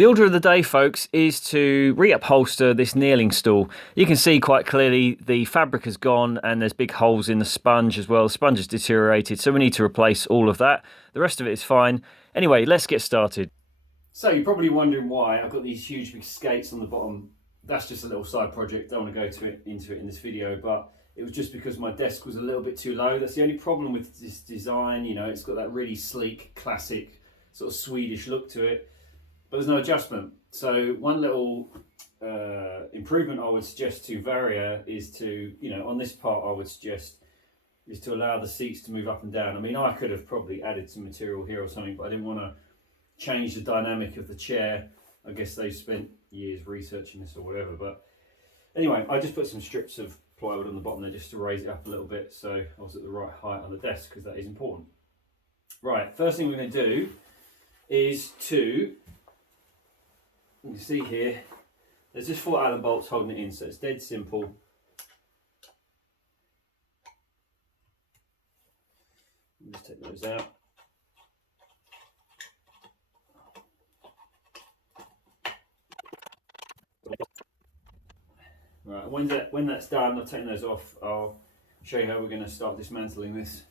The order of the day, folks, is to reupholster this kneeling stool. You can see quite clearly the fabric has gone and there's big holes in the sponge as well. The sponge has deteriorated, so we need to replace all of that. The rest of it is fine. Anyway, let's get started. So you're probably wondering why I've got these huge big skates on the bottom. That's just a little side project. Don't want to go into it in this video, but it was just because my desk was a little bit too low. That's the only problem with this design. You know, it's got that really sleek, classic, sort of Swedish look to it. But there's no adjustment. So one little improvement I would suggest to Varia is to, on this part I would suggest is to allow the seats to move up and down. I mean, I could have probably added some material here or something, but I didn't want to change the dynamic of the chair. I guess they've spent years researching this or whatever. But anyway, I just put some strips of plywood on the bottom there just to raise it up a little bit so I was at the right height on the desk, because that is important. Right, first thing we're going to do is to... You can see here, there's just 4 Allen bolts holding it in, so it's dead simple. Just take those out. Right, when that's done, I've taken those off. I'll show you how we're going to start dismantling this.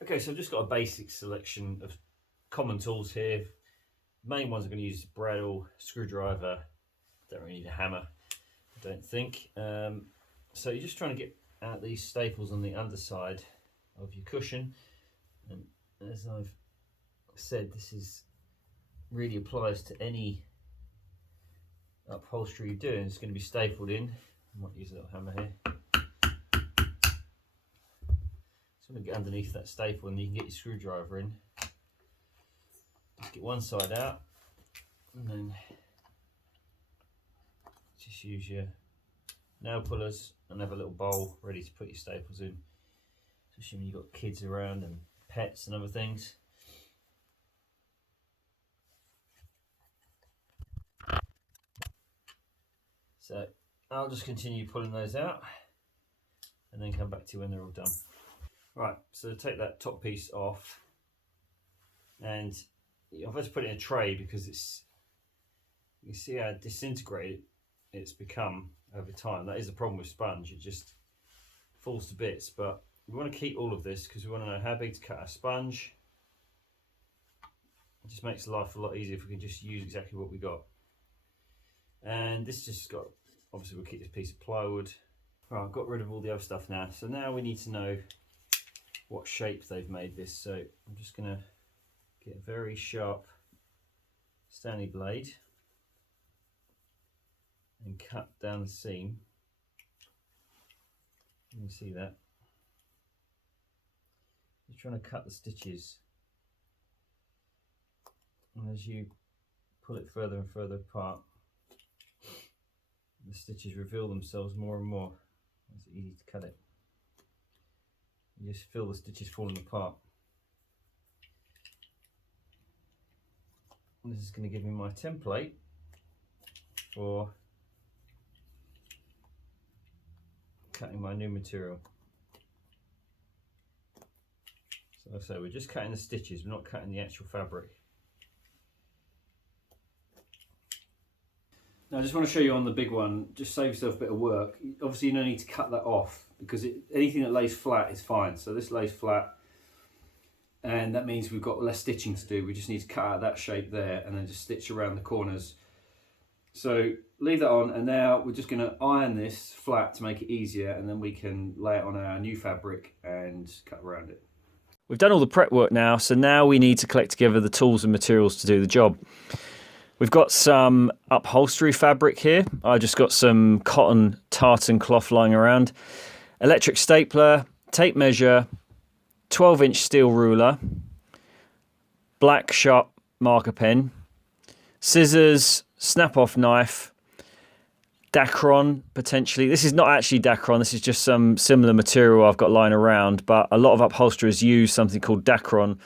Okay, so I've just got a basic selection of common tools here. Main ones I'm going to use: Bradle, screwdriver. Don't really need a hammer, I don't think. So you're just trying to get out these staples on the underside of your cushion, and as I've said, this really applies to any upholstery you're doing. It's going to be stapled in. I might use a little hammer here. So I'm going to get underneath that staple, and you can get your screwdriver in. Just get one side out, and then just use your nail pullers and have a little bowl ready to put your staples in, especially when you've got kids around and pets and other things. So I'll just continue pulling those out and then come back to you when they're all done. Right, so take that top piece off, and I've just put it in a tray because you see how disintegrated it's become over time. That is the problem with sponge, it just falls to bits. But we want to keep all of this because we want to know how big to cut our sponge. It just makes life a lot easier if we can just use exactly what we got. And this just got, obviously we'll keep this piece of plywood. Right, I've got rid of all the other stuff now. So now we need to know what shape they've made this. So I'm just going to get a very sharp Stanley blade and cut down the seam. You can see that. You're trying to cut the stitches, and as you pull it further and further apart, the stitches reveal themselves more and more. It's easy to cut it. You just feel the stitches falling apart. And this is going to give me my template for cutting my new material. So like I say, we're just cutting the stitches, we're not cutting the actual fabric. Now I just want to show you on the big one, just save yourself a bit of work. Obviously you don't need to cut that off because anything that lays flat is fine. So this lays flat, and that means we've got less stitching to do. We just need to cut out that shape there and then just stitch around the corners. So leave that on, and now we're just going to iron this flat to make it easier, and then we can lay it on our new fabric and cut around it. We've done all the prep work now, so now we need to collect together the tools and materials to do the job. We've got some upholstery fabric here. I just got some cotton tartan cloth lying around, electric stapler, tape measure, 12-inch steel ruler, black sharp marker pen, scissors, snap-off knife, Dacron potentially. This is not actually Dacron, this is just some similar material I've got lying around, but a lot of upholsterers use something called Dacron,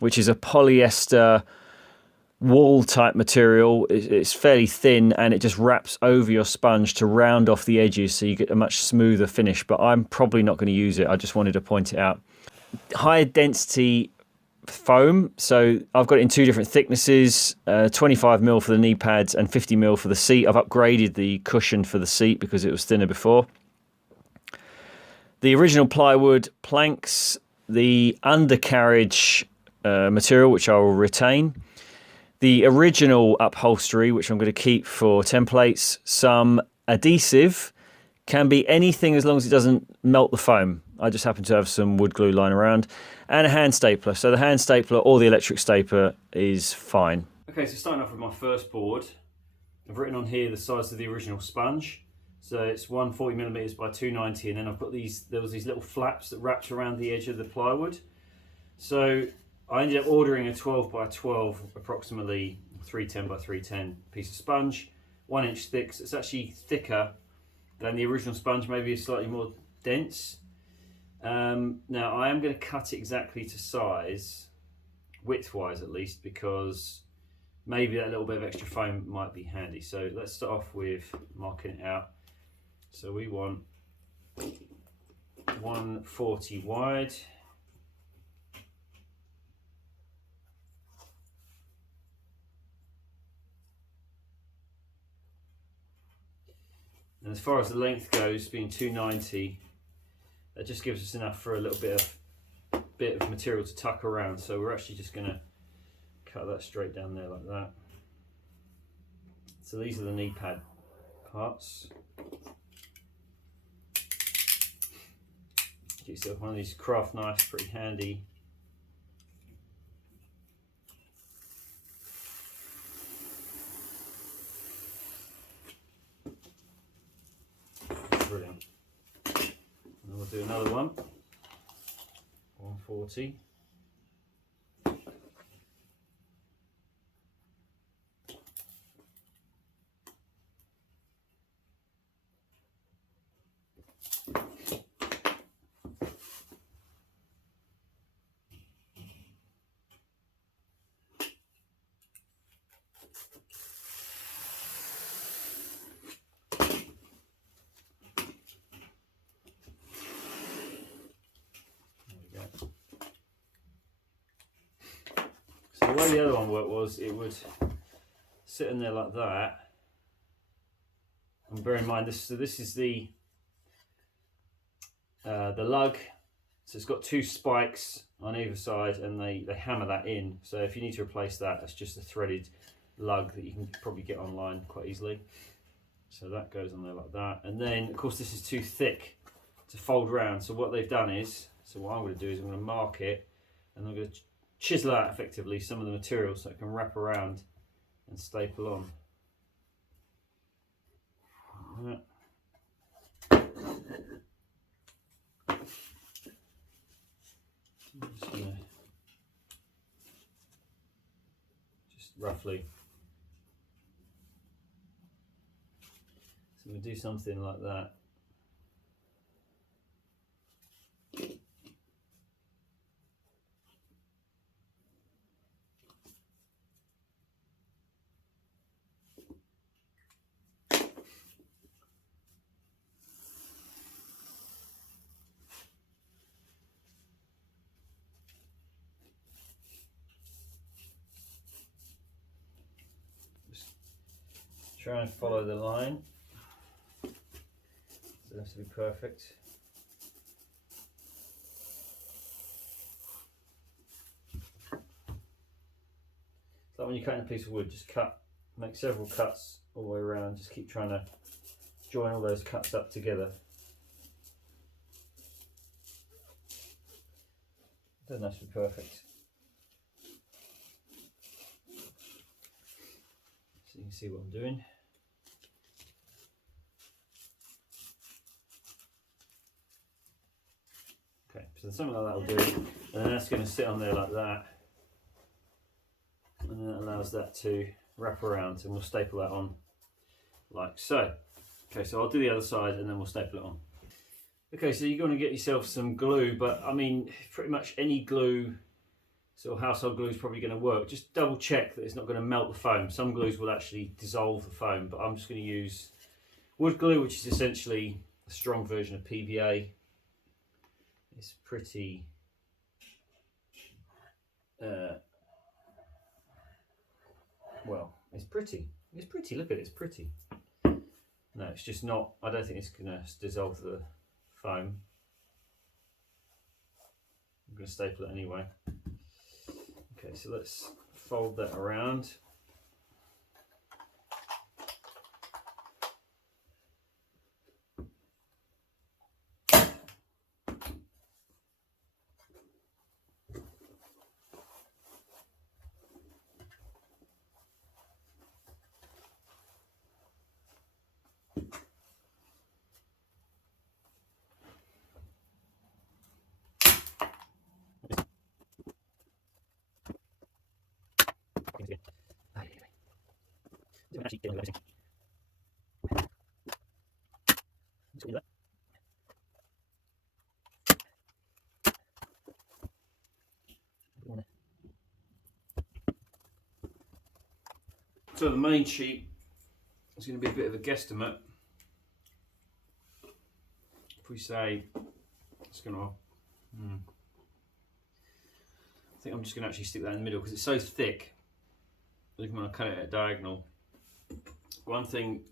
which is a polyester wool type material. It's fairly thin and it just wraps over your sponge to round off the edges so you get a much smoother finish, but I'm probably not going to use it. I just wanted to point it out. High density foam. So I've got it in two different thicknesses, 25mm for the knee pads and 50mm for the seat. I've upgraded the cushion for the seat because it was thinner before. The original plywood planks, the undercarriage material, which I will retain. The original upholstery, which I'm going to keep for templates. Some adhesive, can be anything as long as it doesn't melt the foam. I just happen to have some wood glue lying around. And a hand stapler. So the hand stapler or the electric stapler is fine. Okay, so starting off with my first board, I've written on here the size of the original sponge. So it's 140mm by 290, and then I've got there was these little flaps that wrapped around the edge of the plywood. So I ended up ordering a 12 by 12, approximately 310 by 310 piece of sponge, 1 inch thick. So it's actually thicker than the original sponge, maybe slightly more dense. Now I am going to cut it exactly to size, width-wise at least, because maybe that little bit of extra foam might be handy. So let's start off with marking it out. So we want 140 wide. And as far as the length goes, being 290, that just gives us enough for a little bit of material to tuck around. So we're actually just going to cut that straight down there like that. So these are the knee pad parts. Get yourself one of these craft knives, pretty handy. Brilliant. And we'll do another one, 140. The way the other one worked was it would sit in there like that, and bear in mind this. So this is the lug. So it's got two spikes on either side, and they hammer that in. So if you need to replace that, that's just a threaded lug that you can probably get online quite easily. So that goes on there like that, and then of course this is too thick to fold round. So what they've done is, so what I'm going to do is I'm going to mark it, and I'm going to chisel out effectively some of the material so it can wrap around and staple on. Like that. Just roughly. So we do something like that. Try and follow the line. So it has to be perfect. So when you're cutting a piece of wood, just make several cuts all the way around. Just keep trying to join all those cuts up together. It doesn't have to be perfect. So you can see what I'm doing. Okay, so something like that will do, and then that's going to sit on there like that, and then that allows that to wrap around, and we'll staple that on like so. Okay, so I'll do the other side and then we'll staple it on. Okay, so you're going to get yourself some glue, but I mean pretty much any glue, sort of household glue, is probably going to work. Just double check that it's not going to melt the foam. Some glues will actually dissolve the foam, but I'm just going to use wood glue, which is essentially a strong version of PVA. It's pretty well, it's pretty. It's pretty. Look at it. It's pretty. No, it's just not. I don't think it's going to dissolve the foam. I'm going to staple it anyway. Okay, so let's fold that around. So the main sheet is going to be a bit of a guesstimate. If we say it's going to, I think I'm just going to actually stick that in the middle because it's so thick. I think I'm going to cut it at a diagonal. One thing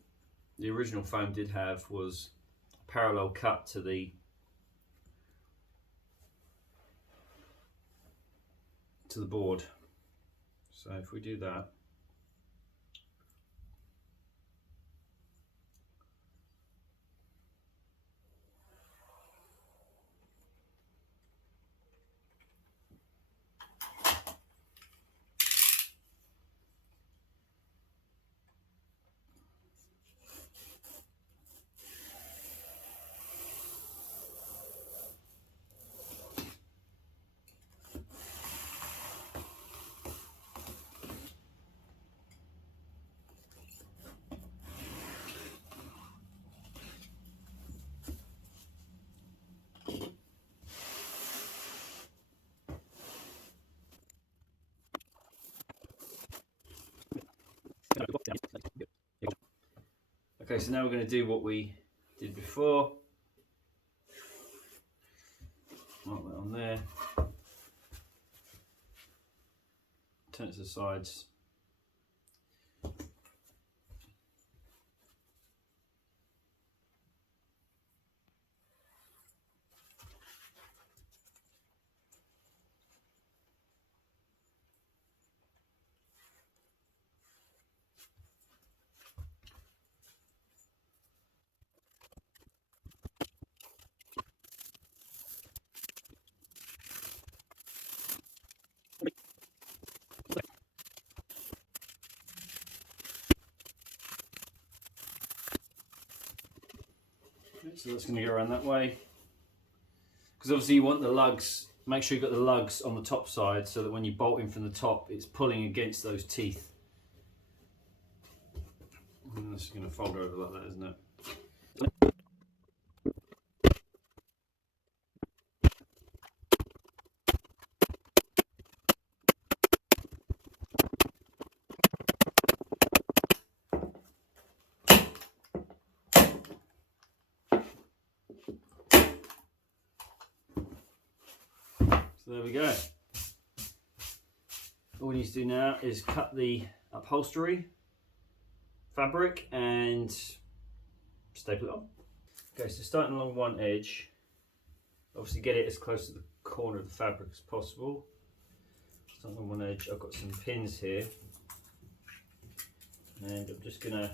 the original foam did have was a parallel cut to the board. So if we do that, okay, so now we're going to do what we did before. Mark that on there. Turn it to the sides. So that's going to go around that way. Because obviously you want the lugs, make sure you've got the lugs on the top side so that when you bolt in from the top, it's pulling against those teeth. And this is going to fold over like that, isn't it? So there we go. All we need to do now is cut the upholstery fabric and staple it on. Okay, so starting along one edge, obviously get it as close to the corner of the fabric as possible. Starting on one edge, I've got some pins here, and I'm just going to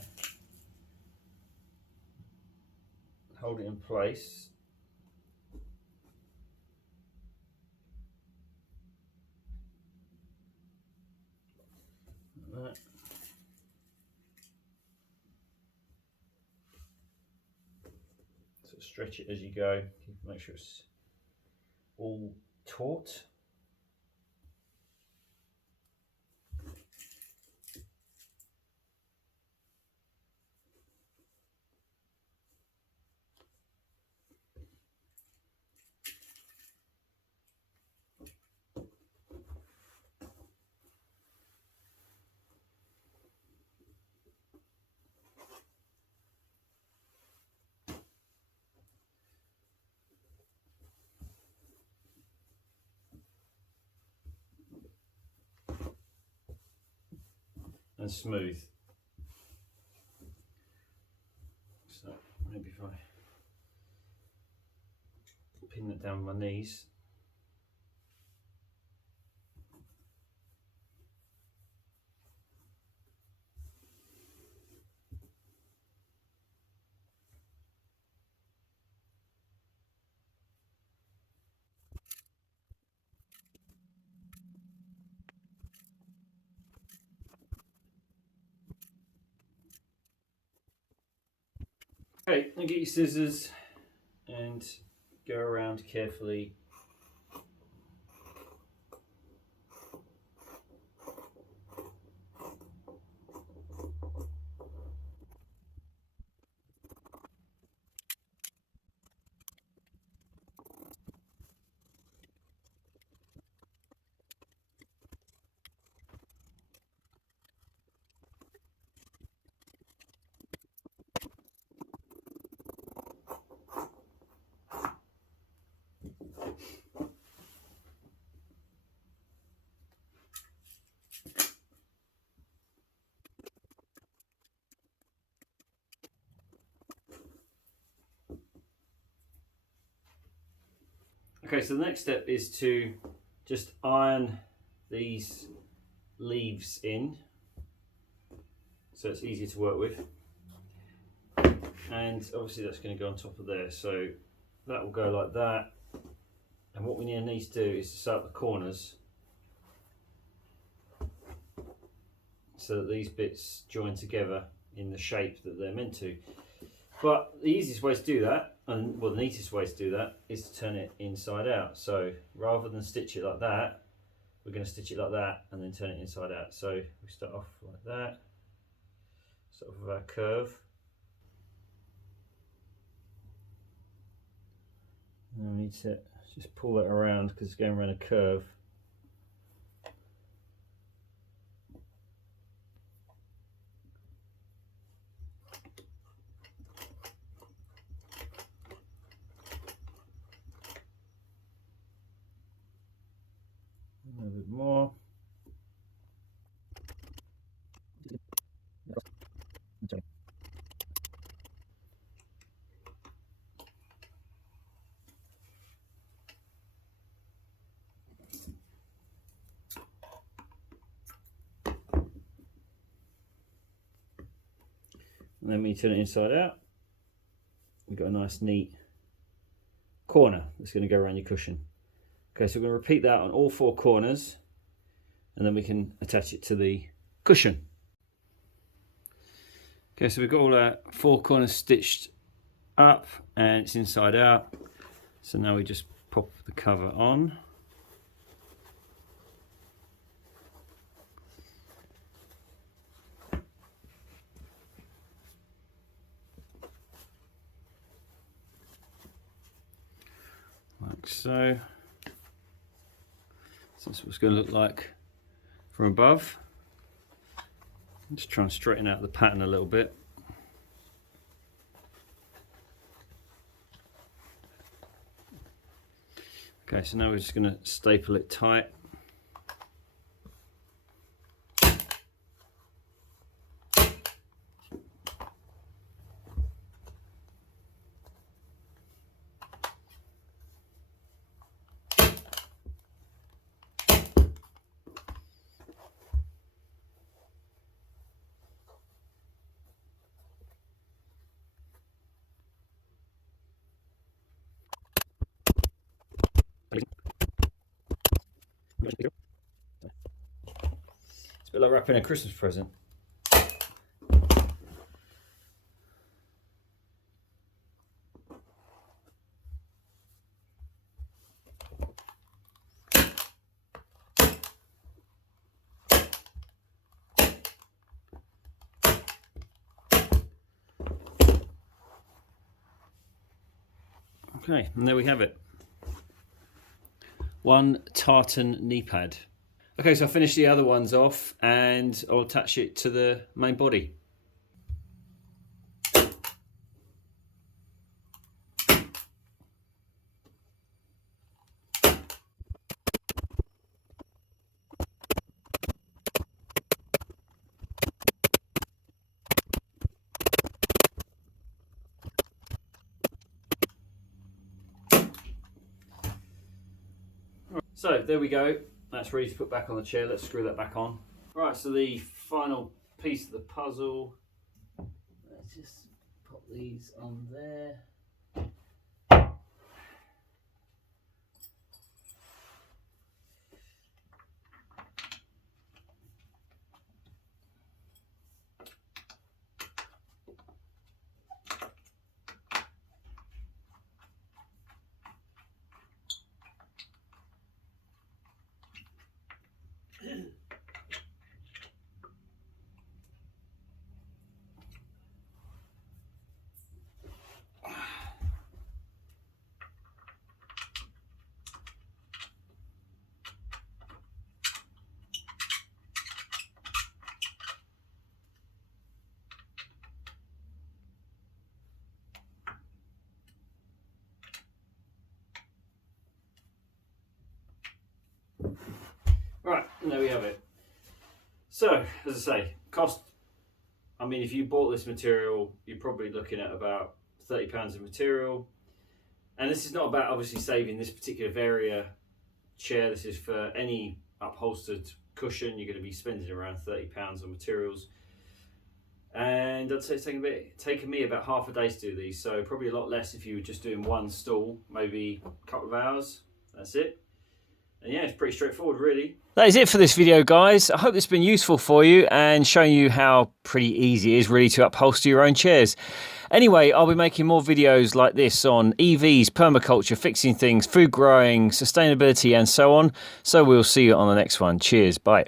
hold it in place. Like that. So stretch it as you go, make sure it's all taut. and smooth. So maybe if I pin that down with my knees. Okay, now get your scissors and go around carefully. Okay, so the next step is to just iron these leaves in so it's easier to work with. And obviously that's going to go on top of there, so that will go like that. And what we need to do is to sew up the corners so that these bits join together in the shape that they're meant to. But the easiest way to do that, and well, the neatest way to do that, is to turn it inside out. So rather than stitch it like that, we're going to stitch it like that and then turn it inside out. So we start off like that, sort of our curve. And we need to just pull it around because it's going around a curve. A little bit more. And then when you turn it inside out, we've got a nice neat corner that's going to go around your cushion. Okay, so we're going to repeat that on all four corners and then we can attach it to the cushion. Okay, so we've got all our four corners stitched up and it's inside out. So now we just pop the cover on. Like so. So that's what it's going to look like from above. Just try and straighten out the pattern a little bit. Okay, so now we're just going to staple it tight. It's a bit like wrapping a Christmas present. Okay, and there we have it. One tartan knee pad. Okay, so I finished the other ones off and I'll attach it to the main body. So there we go. That's ready to put back on the chair. Let's screw that back on. Right, so the final piece of the puzzle. Let's just pop these on there. Right, and there we have it. So, as I say, cost, I mean, if you bought this material, you're probably looking at about £30 of material. And this is not about obviously saving this particular Varia chair. This is for any upholstered cushion. You're going to be spending around £30 on materials. And I'd say it's taken me about half a day to do these. So probably a lot less if you were just doing one stall, maybe a couple of hours. That's it. And yeah, it's pretty straightforward, really. That is it for this video, guys. I hope it's been useful for you and showing you how pretty easy it is really to upholster your own chairs. Anyway, I'll be making more videos like this on EVs, permaculture, fixing things, food growing, sustainability, and so on. So we'll see you on the next one. Cheers. Bye.